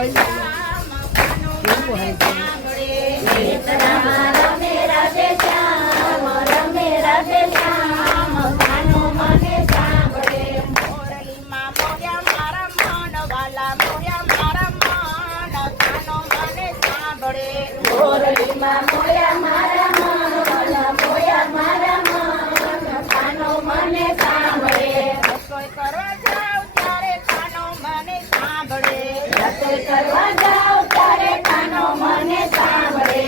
ગીતડામાં રમે રાધે શ્યામ, રમે રાધે શ્યામ, કાનો મને સાંભળે. મોરલીમાં મોર્યા મારા મન વાલા, મોર્યા મારા મન, કાનો મને સાંભળે. મોરલીમાં મોર્યા મારા મન વાલા, મોર્યા મારા મન, કાનો મને સાંભળે. રસોઈ કરવા જાઉં ત્યારે કાનો મને સાંભળે. રસોઈ કરવા જાઉં ત્યારે કાનો મને સાંભળે.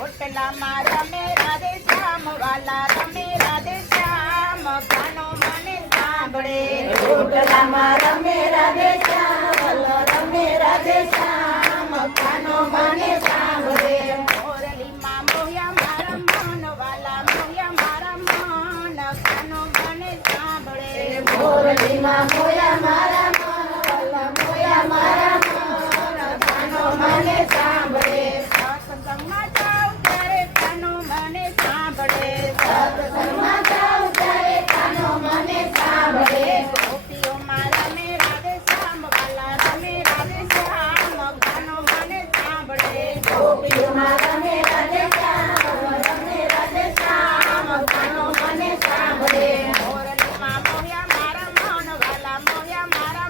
રોટલામાં રમે રાધે શ્યામ વાલા, રમે રાધે શ્યામ, કાનો મને સાંભળે. રોટલામાં રમે રાધે શ્યામ વાલા, રમે રાધે શ્યામ, કાનો મને સાંભળે. મોરલીમાં મોહ્યા મારા મન વાલા, મોહ્યા મારા મન, કાનો મને સાંભળે. મોરલીમાં મોહ્યા મારા મન વાલા, મોહ્યા મારા મન, કાનો મને સાંભળે. સત્સંગમાં જાઉં ત્યારે કાનો મને સાંભળે. સત્સંગમાં જાઉં ત્યારે કાનો મને સાંભળે. ગોપીઓમાં રમે રાધે શ્યામ વાલા, રમે રાધે શ્યામ, કાનો મને સાંભળે. ગોપીઓમાં રમે રાધે શ્યામ, રમે રાધે શ્યામ, કાનો મને સાંભળે. મોરલીમાં મોહ્યા મારા મન વાલા, મોહ્યા મારા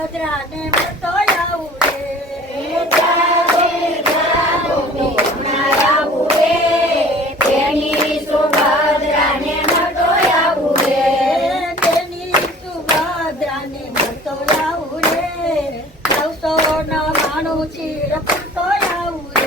સુભદ્રાને મળતો આવું રે હમણાં આવું રે તેની સુભદ્રાને મળતો આવું રે તેની સુભદ્રાને મળતો આવું રે 999 ચીર પૂરતો આવું